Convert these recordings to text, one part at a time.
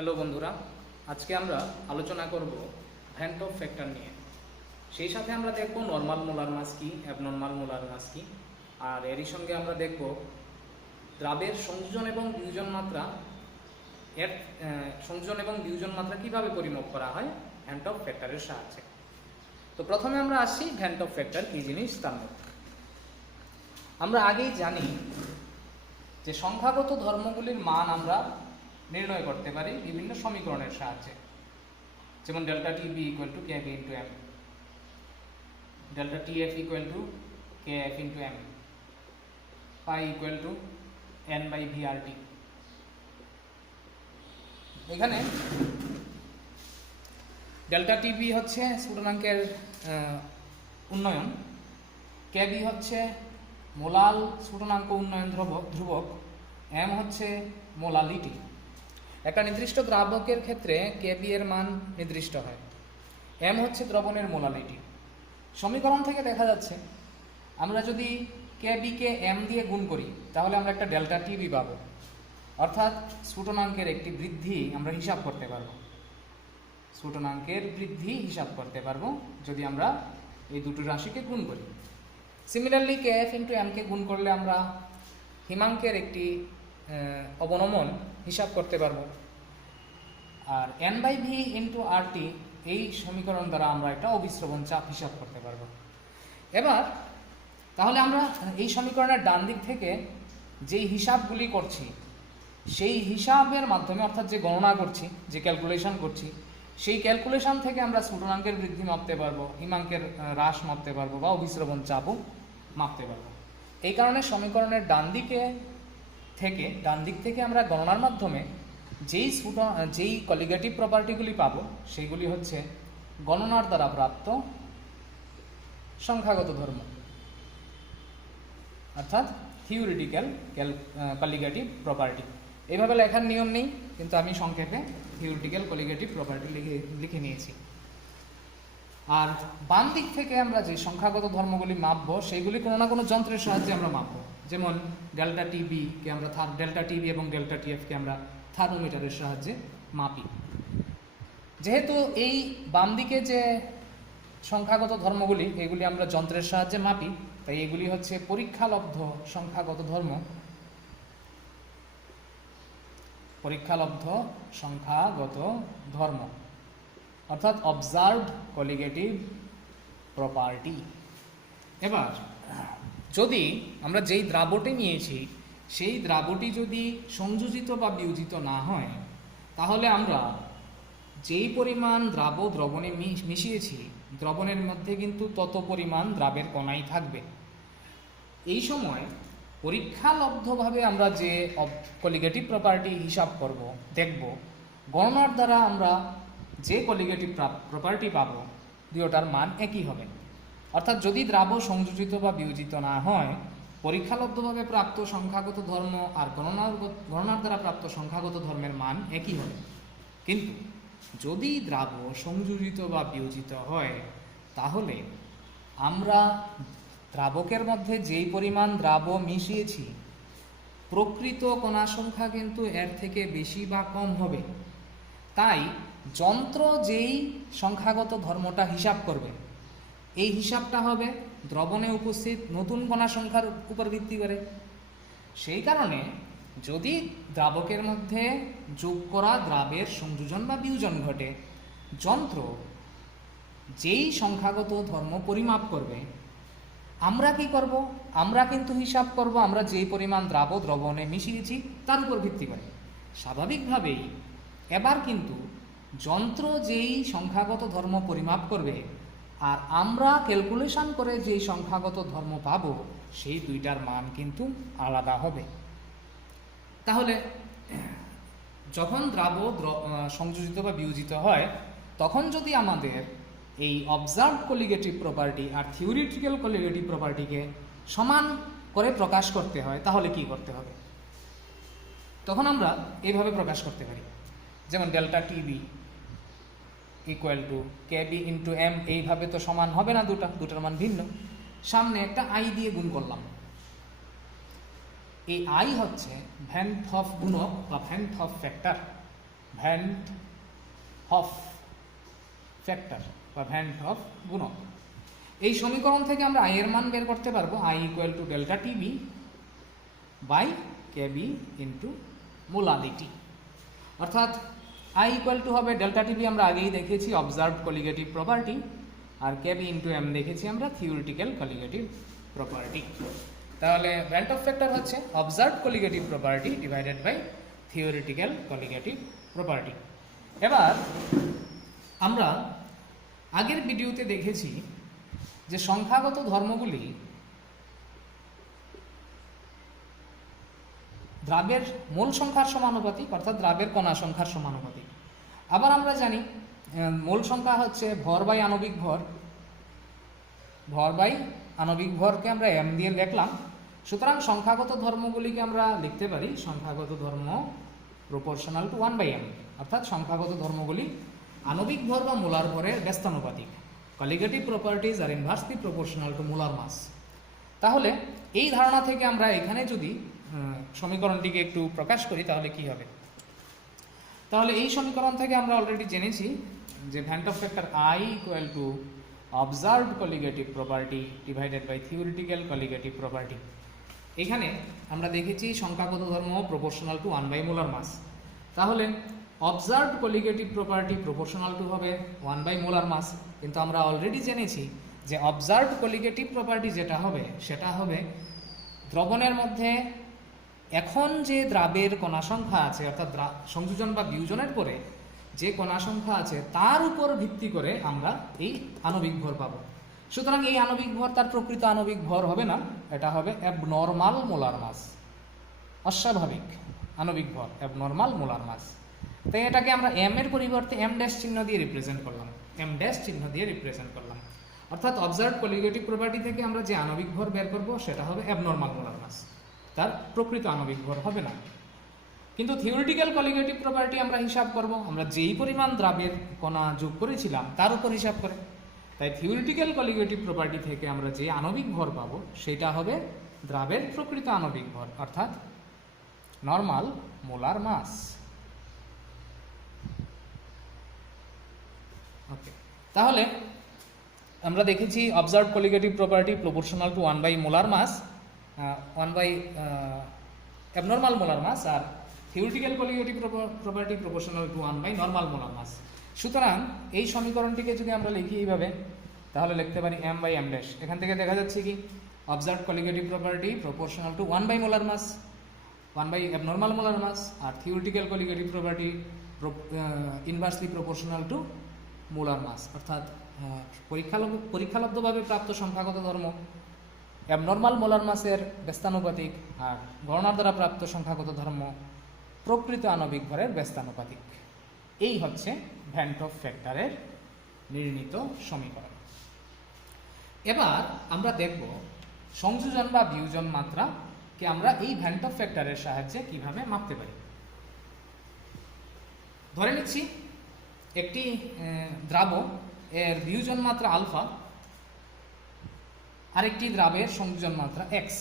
Hello বন্ধুরা, আজকে আমরা আলোচনা করব ভ্যান টপ ফ্যাক্টর নিয়ে। সেই সাথে আমরা দেখব নর্মাল মোলার মাস কি, অ্যাবনর্মাল মোলার মাস কি, আর এরই সঙ্গে আমরা দেখব দ্রাবের সংযোজন এবং বিয়োজন মাত্রা কীভাবে পরিমাপ করা হয় ভ্যান টপ ফ্যাক্টরের সাহায্যে। তো প্রথমে আমরা আসি ভ্যান টপ ফ্যাক্টর কী জিনিস তার মধ্যে। আমরা আগেই জানি যে সংখ্যাগত ধর্মগুলির মান আমরা নির্ণয় করতে পারি বিভিন্ন সমীকরণের সাহায্যে, যেমন delta T B equal to K B into M, delta T F equal to K F into M, pi equal to N by V R T. এখানে ডেল্টা টি বি হচ্ছে স্ফুটনাঙ্কের উন্নয়ন, কে বি হচ্ছে মোলাল স্ফুটনাঙ্ক উন্নয়ন ধ্রুবক, M হচ্ছে molality. একটা নির্দিষ্ট দ্রাবকের ক্ষেত্রে কেবি এর মান নির্দিষ্ট হয়, এম হচ্ছে দ্রবণের মোলালিটি। সমীকরণ থেকে দেখা যাচ্ছে আমরা যদি কেবিকে এম দিয়ে গুণ করি তাহলে আমরা একটা ডেল্টা টিবি পাবো, অর্থাৎ স্ফুটনাঙ্কের একটি বৃদ্ধি আমরা হিসাব করতে পারবো। স্ফুটনাঙ্কের বৃদ্ধি হিসাব করতে পারবো যদি আমরা এই দুটো রাশিকে গুণ করি। সিমিলারলি কে এফ ইন্টু এমকে গুণ করলে আমরা হিমাঙ্কের একটি অবনমন হিসাব করতে পারবো। আর এন বাই ভি ইন্টু আর টি, এই সমীকরণ দ্বারা আমরা একটা অবিশ্রবণ চাপ হিসাব করতে পারবো। এবার তাহলে আমরা এই সমীকরণের ডান দিক থেকে যেই হিসাবগুলি করছি সেই হিসাবের মাধ্যমে, অর্থাৎ যে গণনা করছি, যে ক্যালকুলেশন করছি, সেই ক্যালকুলেশন থেকে আমরা স্ফুটনাঙ্কের বৃদ্ধি মাপতে পারবো, হিমাঙ্কের হ্রাস মাপতে পারবো বা অবিশ্রবণ চাপও মাপতে পারবো। এই কারণে সমীকরণের ডান দিক থেকে আমরা গণনার মাধ্যমে যেই কলিগেটিভ প্রপার্টিগুলি পাবো সেইগুলি হচ্ছে গণনার দ্বারা প্রাপ্ত সংখ্যাগত ধর্ম, অর্থাৎ থিওরিটিক্যাল কলিগেটিভ প্রপার্টি। এইভাবে লেখার নিয়ম নেই, কিন্তু আমি সংক্ষেপে থিওরিটিক্যাল কলিগেটিভ প্রপার্টি লিখে নিয়েছি। আর বাম দিক থেকে আমরা যে সংখ্যাগত ধর্মগুলি মাপবো সেইগুলি কোনো না কোনো যন্ত্রের সাহায্যে আমরা মাপবো, যেমন ডেল্টা টিবিকে আমরা ডেল্টা টিবি এবং ডেল্টা টিএফকে আমরা থার্মোমিটারের সাহায্যে মাপি। যেহেতু এই বাম দিকে যে সংখ্যাগত ধর্মগুলি এগুলি আমরা যন্ত্রের সাহায্যে মাপি, তাই এগুলি হচ্ছে পরীক্ষালব্ধ সংখ্যাগত ধর্ম, অর্থাৎ অবজার্ভড কলিগেটিভ প্রপার্টি। এবার যদি আমরা যেই দ্রাবটি নিয়েছি সেই দ্রাবটি যদি সংযোজিত বা বিয়োজিত না হয়, তাহলে আমরা যেই পরিমাণ দ্রবণে মিশিয়েছি দ্রবণের মধ্যে কিন্তু তত পরিমাণ দ্রাবের কণাই থাকবে। এই সময় পরীক্ষালব্ধভাবে আমরা যে কলিগেটিভ প্রপার্টি হিসাব দেখব, গণনার দ্বারা আমরা যে কলিগেটিভ প্রপার্টি পাবো দুটোটার মান একই হবে। অর্থাৎ যদি দ্রাব সংযোজিত বা বিয়োজিত না হয়, পরীক্ষালব্ধভাবে প্রাপ্ত সংখ্যাগত ধর্ম আর গণনার দ্বারা প্রাপ্ত সংখ্যাগত ধর্মের মান একই হবে। কিন্তু যদি দ্রাব সংযোজিত বা বিয়োজিত হয়, তাহলে আমরা দ্রাবকের মধ্যে যেই পরিমাণ দ্রাব মিশিয়েছি প্রকৃত কণা সংখ্যা কিন্তু এর থেকে বেশি বা কম হবে। তাই যন্ত্র যেই সংখ্যাগত ধর্মটা হিসাব করবে, এই হিসাবটা হবে দ্রবণে উপস্থিত নতুন কণা সংখ্যার উপর ভিত্তি করে। সেই কারণে যদি দ্রাবকের মধ্যে যোগ করা দ্রাবের সংযোজন বা বিয়োজন ঘটে, যন্ত্র যেই সংখ্যাগত ধর্ম পরিমাপ করবে, আমরা কি করব? আমরা কিন্তু হিসাব করব আমরা যেই পরিমাণ দ্রবণে মিশিয়েছি তার উপর ভিত্তি করে। স্বাভাবিকভাবেই এবার কিন্তু যন্ত্র যেই সংখ্যাগত ধর্ম পরিমাপ করবে আর আমরা ক্যালকুলেশন করে যেই সংখ্যাগত ধর্ম পাব, সেই দুইটার মান কিন্তু আলাদা হবে। তাহলে যখন দ্রাব সংযোজিত বা বিয়োজিত হয়, তখন যদি আমাদের এই অবজার্ভ কলিগেটিভ প্রপার্টি আর থিওরিটিক্যাল কলিগেটিভ প্রপার্টিকে সমান করে প্রকাশ করতে হয়, তাহলে কি করতে হবে? তখন আমরা এইভাবে প্রকাশ করতে পারি, যেমন delta TB equal to KB into M. এইভাবে তো সমান হবে না, দুটার মান ভিন্ন। সামনে একটা আই দিয়ে গুণ করলাম। এই আই হচ্ছে ভ্যান টপ গুণক বা van Hoff factor. Vent hop factor বা ভ্যান্ট হফ গুণক। এই সমীকরণ থেকে আমরা আই এর মান বের করতে পারবো I equal to delta TB by KB into molality. অর্থাৎ আই ইকুয়াল টু হবে ডেল্টা টিবি আমরা আগেই দেখেছি অবজার্ভড কলিগেটিভ প্রপার্টি, আর কেবি ইন্টু এম দেখেছি আমরা থিওরিটিক্যাল কলিগেটিভ প্রপার্টি। তাহলে ভ্যান্ট অফ ফ্যাক্টর হচ্ছে observed colligative property divided by theoretical colligative property. এবার আমরা আগের ভিডিওতে দেখেছি যে সংখ্যাগত ধর্মগুলি দ্রাবের মূল সংখ্যার সমানুপাতিক, অর্থাৎ দ্রাবের কণা সংখ্যার সমানুপাতিক। আবার আমরা জানি মূল সংখ্যা হচ্ছে ভর বাই আণবিক ভর, ভর বাই আণবিক ভরকে আমরা এম দিয়ে লিখলাম। সুতরাং সংখ্যাগত ধর্মগুলিকে আমরা লিখতে পারি সংখ্যাগত ধর্ম প্রপোর্শনাল টু 1/m, অর্থাৎ সংখ্যাগত ধর্মগুলি আণবিক ভর বা মোলার ভরের ব্যস্তানুপাতিক। Colligative properties are inversely proportional to molar mass. তাহলে এই ধারণা থেকে আমরা এখানে যদি সমীকরণটিকে একটু প্রকাশ করি তাহলে কি হবে? তাহলে এই সমীকরণ থেকে আমরা অলরেডি জেনেছি যে van't Hoff factor I equal to observed colligative property divided by theoretical colligative property. এখানে আমরা দেখেছি সংখ্যাগত ধর্ম প্রপোর্শনাল টু 1 মোলার মাস। তাহলে observed colligative property proportional two হবে 1 মোলার মাস, কিন্তু আমরা অলরেডি জেনেছি যে অবজার্ভড কলিগেটিভ প্রপার্টি যেটা হবে সেটা হবে দ্রবণের মধ্যে এখন যে দ্রাবের কণা সংখ্যা আছে, অর্থাৎ সংযোজন বা বিয়োজনের পরে যে কণা সংখ্যা আছে তার উপর ভিত্তি করে আমরা এই আণবিক ভর পাবো। সুতরাং এই আণবিক ভর তার প্রকৃত আণবিক ভর হবে না, এটা হবে অ্যাবনর্মাল মোলার মাস, অস্বাভাবিক আণবিক ভর, অ্যাবনর্মাল মোলার মাস। তাই এটাকে আমরা এম এর পরিবর্তে এম ড্যাশ চিহ্ন দিয়ে রিপ্রেজেন্ট করলাম, এম ড্যাশ চিহ্ন দিয়ে রিপ্রেজেন্ট করলাম। অর্থাৎ অবজার্ভড কলিগেটিভ প্রপার্টি থেকে আমরা যে আণবিক ভর বের করব সেটা হবে অ্যাবনর্মাল মোলার মাস, তার প্রকৃত আণবিক ভর হবে না। কিন্তু থিওরিটিক্যাল কলিগেটিভ প্রপার্টি আমরা হিসাব করব আমরা যেই পরিমাণ দ্রাবের কণা যোগ করেছিলাম তার উপর হিসাব করে। তাই থিওরিটিক্যাল কলিগেটিভ প্রপার্টি থেকে আমরা যে আণবিক ভর পাবো সেটা হবে দ্রাবের প্রকৃত আণবিক ভর, অর্থাৎ নর্মাল মোলার মাস। ওকে, তাহলে আমরা দেখেছি observed colligative property proportional to 1 molar mass, 1 abnormal molar mass, আর theoretical colligative property proportional to 1 normal molar mass. সুতরাং এই সমীকরণটিকে যদি আমরা লিখি এইভাবে তাহলে লিখতে পারি এম বাই এম ড্যাশ। এখান থেকে দেখা যাচ্ছে কি observed colligative property proportional to 1 molar mass, 1 abnormal molar mass, আর theoretical colligative property inversely proportional to molar mass, অর্থাৎ পরীক্ষালব্ধভাবে প্রাপ্ত সংখ্যাগত ধর্ম অ্যাবনর্মাল মোলার মাসের ব্যস্তানুপাতিক, আর গণনার দ্বারা প্রাপ্ত সংখ্যাগত ধর্ম প্রকৃত আণবিক ভরের ব্যস্তানুপাতিক। এই হচ্ছে ভ্যান্ট অফ ফ্যাক্টরের নির্ণীত সমীকরণ। এবার আমরা দেখব সংযোজন বা বিয়োজন মাত্রাকে আমরা এই ভ্যান্ট অফ ফ্যাক্টরের সাহায্যে কিভাবে মাপতে পারি। ধরে নিচ্ছি একটি দ্রাবক এর বিয়োজন মাত্রা আলফা, আরেকটি দ্রাবের সংযোজন মাত্রা এক্স।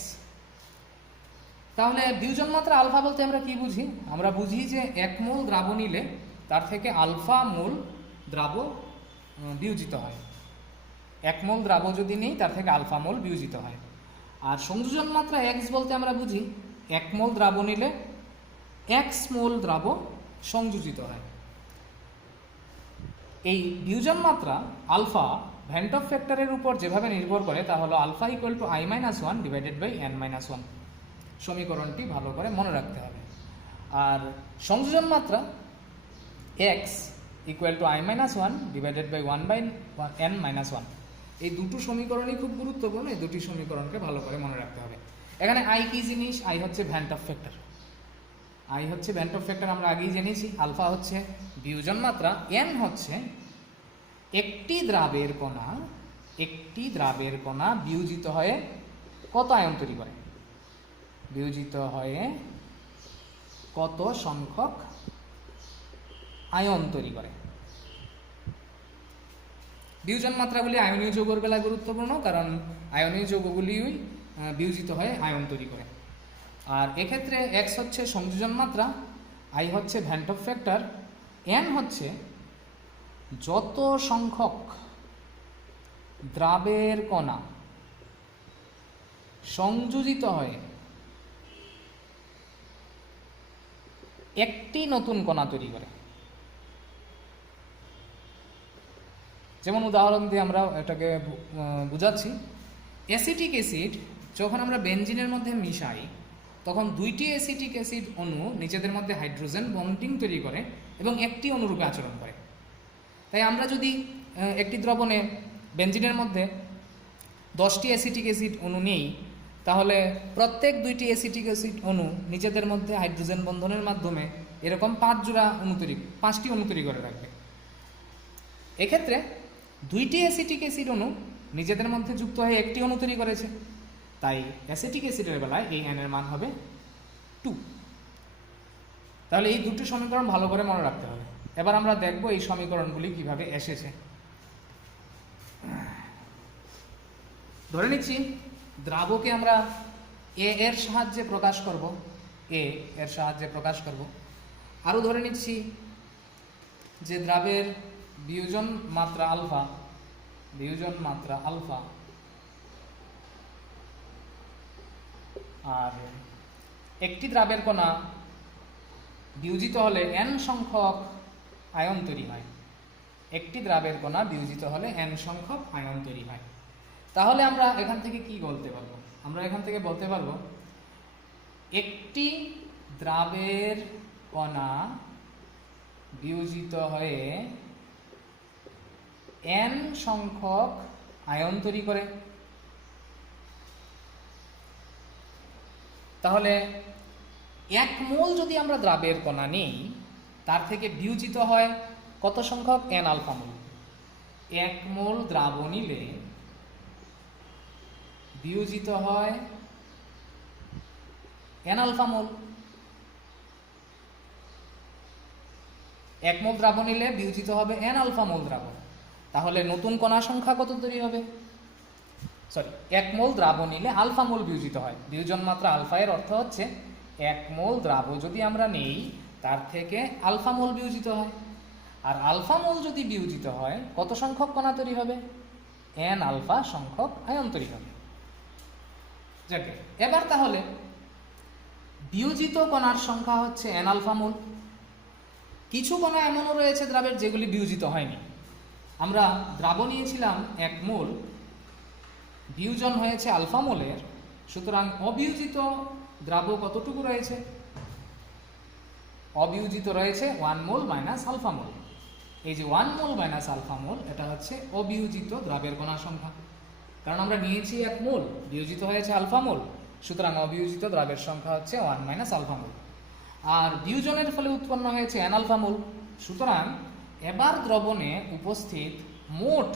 তাহলে বিয়োজন মাত্রা আলফা বলতে আমরা কি বুঝি? আমরা বুঝি যে 1 মোল দ্রাব নিলে তার থেকে আলফা মোল দ্রাব বিয়োজিত হয়। 1 মোল দ্রাব যদি নেই তার থেকে আলফা মোল বিয়োজিত হয়। আর সংযোজন মাত্রা এক্স বলতে আমরা বুঝি 1 মোল দ্রাব নিলে এক্স মোল দ্রাব সংযোজিত হয়। এই বিয়োজন মাত্রা আলফা ভ্যান্ট অফ ফ্যাক্টরের উপর যেভাবে নির্ভর করে তা হলো alpha equal to i-1 divided by n-1। সমীকরণটি ভালো করে মনে রাখতে হবে। আর সংযোজন মাত্রা X equal to i-1 divided by 1/n-1। এই দুটো সমীকরণই খুব গুরুত্বপূর্ণ, এই দুটি সমীকরণকে ভালো করে মনে রাখতে হবে। এখানে আই কি জিনিস? আই হচ্ছে ভ্যান্ট অফ ফ্যাক্টর। আই হচ্ছে ভ্যান্ট অফ ফ্যাক্টর আমরা আগেই জেনেছি। আলফা হচ্ছে বিয়োজন মাত্রা, এন হচ্ছে একটি দ্রাবের কণা বিয়োজিত হয়ে কত আয়ন তৈরি করে, বিয়োজিত হয়ে কত সংখ্যক আয়ন তৈরি করে। বিয়োজন মাত্রাগুলি আয়নীয় যৌগের বেলায় গুরুত্বপূর্ণ, কারণ আয়নীয় যৌগগুলি বিয়োজিত হয়ে আয়ন তৈরি করে। আর এক্ষেত্রে এক্স হচ্ছে সংযোজন মাত্রা, আই হচ্ছে ভ্যান্ট অফ ফ্যাক্টর, এন হচ্ছে যত সংখ্যক দ্রাবের কণা সংযোজিত হয়ে একটি নতুন কণা তৈরি করে। যেমন উদাহরণ দিয়ে আমরা এটাকে বুঝাচ্ছি। অ্যাসিটিক অ্যাসিড যখন আমরা বেনজিনের মধ্যে মিশাই তখন দুইটি অ্যাসিটিক অ্যাসিড অণু নিজেদের মধ্যে হাইড্রোজেন বন্ডিং তৈরি করে এবং একটি অনুরূপে আচরণ করে। তাই আমরা যদি একটি দ্রবণে বেনজিনের মধ্যে 10টি অ্যাসিটিক অ্যাসিড অণু নিই তাহলে প্রত্যেক দুইটি অ্যাসিটিক অ্যাসিড অণু নিজেদের মধ্যে হাইড্রোজেন বন্ধনের মাধ্যমে এরকম 5টি অণু তৈরি করে রাখবে। এক্ষেত্রে দুইটি অ্যাসিটিক অ্যাসিড অণু নিজেদের মধ্যে যুক্ত হয়ে একটি অণু তৈরি করেছে, তাই অ্যাসিটিক অ্যাসিডের বেলায় এই এন এর মান হবে 2। তাহলে এই দুটো সমীকরণ ভালো করে মনে রাখতে হবে। এবার আমরা দেখব এই সমীকরণগুলি কিভাবে এসেছে। ধরে নিচ্ছি দ্রাবকে আমরা এ এর সাহায্যে প্রকাশ করব, আরও ধরে নিচ্ছি যে দ্রাবের বিয়োজন মাত্রা আলফা, আর একটি দ্রাবের কণা বিয়োজিত হলে n সংখ্যক আয়ন তৈরি হয়। তাহলে আমরা এখান থেকে কি বলতে পারবো? আমরা এখান থেকে বলতে পারবো একটি দ্রাবের কণা বিয়োজিত হয়ে n সংখ্যক আয়ন তৈরি করে। তাহলে 1 মোল যদি আমরা দ্রাবের কণা নিই তার থেকে বিয়োজিত হয় কত সংখ্যক? n আলফা মোল। 1 মোল দ্রাব নিলে বিয়োজিত হয় n আলফা মোল। 1 মোল দ্রাবণ নিলে বিয়োজিত হবে n আলফা মোল দ্রাবণ। তাহলে নতুন কণা সংখ্যা কত তৈরি হবে? 1 মোল দ্রাবণ নিলে আলফা মোল বিয়োজিত হয়। বিয়োজন মাত্রা আলফা এর অর্থ হচ্ছে 1 মোল দ্রাব যদি আমরা নেই তার থেকে আলফা মোল বিয়োজিত হয়, আর আলফা মোল যদি বিয়োজিত হয় কত সংখ্যক কণা তৈরি হবে? n আলফা সংখ্যক আয়ন তৈরি হবে। যাকে এবার তাহলে বিয়োজিত কণার সংখ্যা হচ্ছে n আলফা মোল। কিছু কণা এমনও রয়েছে দ্রাবের যেগুলি বিয়োজিত হয়নি। আমরা দ্রাব নিয়েছিলাম 1 মোল, বিয়োজন হয়েছে আলফা মোলের, সুতরাং অবিয়োজিত দ্রাব কতটুকু রয়েছে? অবিয়োজিত রয়েছে 1 মোল মাইনাস আলফা মোল। এই যে 1 মোল মাইনাস আলফা মোল এটা হচ্ছে অবিয়োজিত দ্রাবের কণা সংখ্যা, কারণ আমরা নিয়েছি 1 মোল, বিয়োজিত হয়েছে আলফা মোল, সুতরাং অবিয়োজিত দ্রাবের সংখ্যা হচ্ছে 1 মাইনাস আলফা মোল। আর বিয়োজনের ফলে উৎপন্ন হয়েছে n আলফা মোল। সুতরাং এবার দ্রবণে উপস্থিত মোট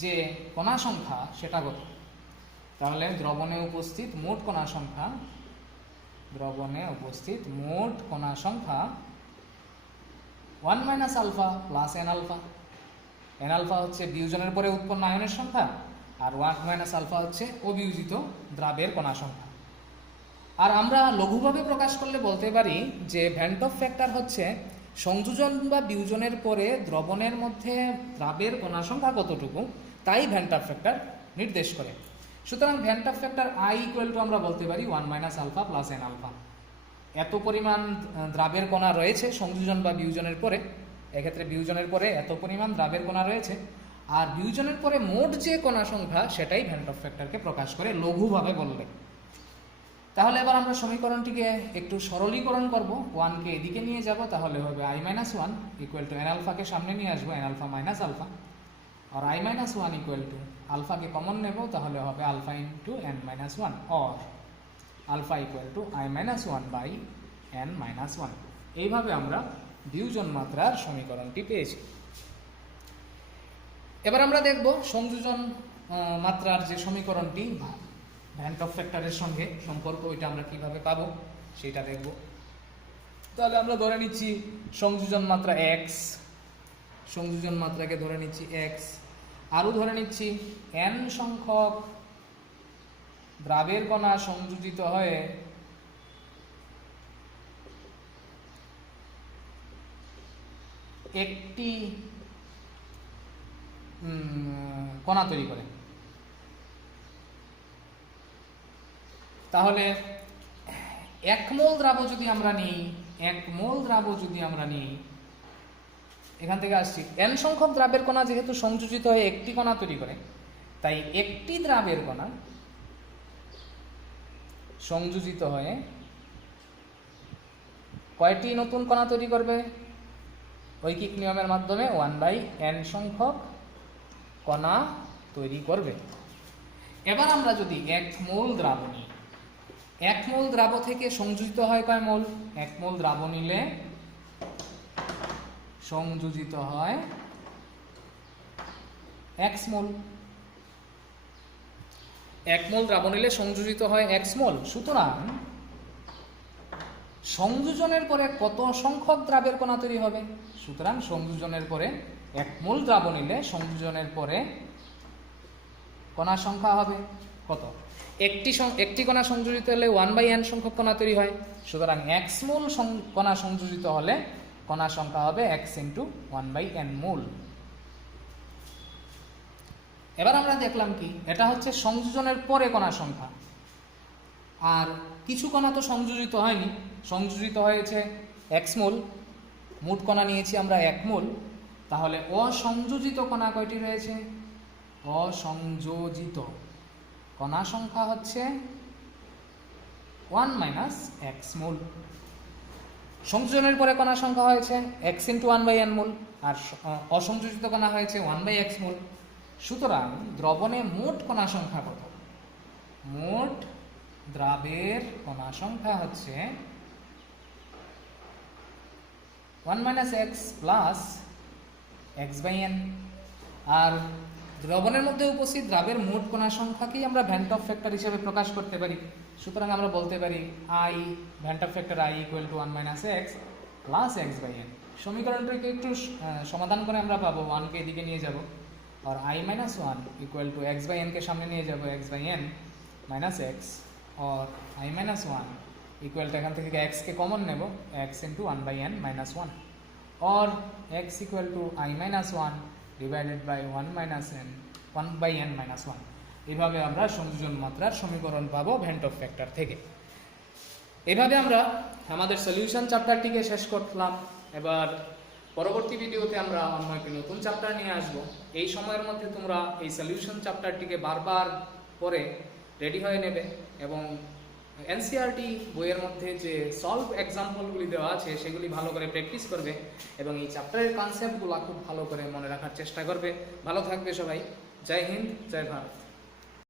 যে কণা সংখ্যা সেটা কত? তাহলে দ্রবণে উপস্থিত মোট কণা সংখ্যা 1 minus alpha plus n alpha. n alpha হচ্ছে বিয়োজনের পরে উৎপন্ন আয়নের সংখ্যা, আর 1 মাইনাস আলফা হচ্ছে অবিয়োজিত দ্রাবের কণা সংখ্যা। আর আমরা লঘুভাবে প্রকাশ করলে বলতে পারি যে ভ্যান টপ ফ্যাক্টর হচ্ছে সংযোজন বা বিয়োজনের পরে দ্রবণের মধ্যে দ্রাবের কণা সংখ্যা কতটুকু তাই ভ্যান টপ ফ্যাক্টর নির্দেশ করে। সুতরাং van't Hoff factor I equal to আমরা বলতে পারি 1 minus alpha plus n alpha. এত পরিমাণ দ্রাবের কণা রয়েছে সংযোজন বা বিয়োজনের পরে, এক্ষেত্রে বিয়োজনের পরে এত পরিমাণ দ্রাবের কণা রয়েছে, আর বিয়োজনের পরে মোট যে কণা সংখ্যা সেটাই ভ্যান টপ ফ্যাক্টরকে প্রকাশ করে লঘুভাবে বললে। তাহলে এবার আমরা সমীকরণটিকে একটু সরলীকরণ করব। 1কে এদিকে নিয়ে যাব, তাহলে হবে i minus 1 equal to n আলফাকে সামনে নিয়ে আসবো n আলফা মাইনাস আলফা, আর i মাইনাস 1 ইকুয়াল টু আলফাকে কমন নেব, তাহলে হবে alpha into n minus 1 or alpha equal to i minus 1 by n minus 1। এইভাবে আমরা বিয়োজন মাত্রার সমীকরণটি পেয়েছি। এবার আমরা দেখব সংযোজন মাত্রার যে সমীকরণটি ভ্যান টপ ফ্যাক্টরের সঙ্গে সম্পর্ক, ওইটা আমরা কিভাবে পাবো সেটা দেখব। তাহলে আমরা ধরে নিচ্ছি সংযোজন মাত্রা x, সংযোজন মাত্রাকে ধরে নিচ্ছি x, আরও ধরে নিচ্ছি n সংখ্যক দ্রাবের কণা সংযোজিত হয়ে একটি কণা তৈরি করে, তাহলে 1 মোল দ্রাব যদি আমরা নিই, 1 মোল দ্রাব যদি আমরা নিই, এখান থেকে আসছি n সংখ্যক দ্রাবের কণা যেহেতু সংযোজিত হয়ে একটি কণা তৈরি করে, তাই একটি দ্রাবের কণা সংযোজিত হয়ে কয়টি নতুন কণা তৈরি করবে? ঐকিক নিয়মের মাধ্যমে 1/n সংখ্যক কণা তৈরি করবে। এবার আমরা যদি 1 মোল দ্রাব নিই, 1 মোল দ্রাব থেকে সংযোজিত হয় কয় মোল? 1 মোল দ্রাব নিলে সংযোজিত হয় x মোল। 1 মোল দ্রাব নিলে সংযোজিত হয় x মোল। সুতরাং সংযোজনের পরে কত সংখ্যক দ্রাবের কণা তৈরি হবে? সুতরাং সংযোজনের পরে 1 মোল দ্রাব নিলে সংযোজনের পরে কণা সংখ্যা হবে কত? একটি কণা সংযোজিত হলে 1/n সংখ্যক কণা তৈরি হয়। সুতরাং x মোল কণা সংযোজিত হলে কণা সংখ্যা হবে x × 1/n মোল। এবার আমরা দেখলাম কি, এটা হচ্ছে সংযোজনের পরে কণা সংখ্যা। আর কিছু কণা তো সংযোজিত হয়নি, সংযোজিত হয়েছে x মোল, মোট কণা নিয়েছি আমরা 1 মোল। তাহলে অসংযোজিত কণা কয়টি রয়েছে? অসংযোজিত কণা সংখ্যা হচ্ছে 1 - x মোল। সংযোজনের পরে কণা সংখ্যা হয়েছে x × 1/n মোল, আর অসংযোজিত কণা হয়েছে 1/x মোল। সুতরাং দ্রবণে মোট কণা সংখ্যা কত? মোট দ্রাবের কণা সংখ্যা হচ্ছে 1 - x + x/n। আর দ্রবণের মধ্যে উপস্থিত দ্রাবের মোট কণা সংখ্যাকেই আমরা ভ্যান টপ ফ্যাক্টর হিসেবে প্রকাশ করতে পারি। সুতরাং আমরা বলতে পারি I van Hoff factor I = 1 - x + x/n। সমীকরণটাকে একটু সমাধান করে আমরা পাবো 1 কে এদিকে নিয়ে যাব, আর I - 1 = x/n কে সামনে নিয়ে যাব, x/n - x, और I - 1 এখান থেকে x কে কমন নেব, x × 1/n - 1, और x = I - 1 divided by 1/n - 1। এভাবে আমরা সংযোজন মাত্রার সমীকরণ পাবো ভ্যান টপ ফ্যাক্টর থেকে। এভাবে আমরা আমাদের সলিউশন চ্যাপ্টারটিকে শেষ করলাম। এবার পরবর্তী ভিডিওতে আমরা অন্য একটি নতুন চ্যাপ্টার নিয়ে আসব। এই সময়ের মধ্যে তোমরা এই সলিউশন চ্যাপ্টারটিকে বারবার পড়ে রেডি হয়ে নেবে এবং এনসিইআরটি বইয়ের মধ্যে যে সলভ এক্সাম্পলগুলি দেওয়া আছে সেগুলি ভালো করে প্র্যাকটিস করবে এবং এই চ্যাপ্টারের কনসেপ্টগুলো খুব ভালো করে মনে রাখার চেষ্টা করবে। ভালো থাকবে সবাই। জয় হিন্দ, জয় ভারত।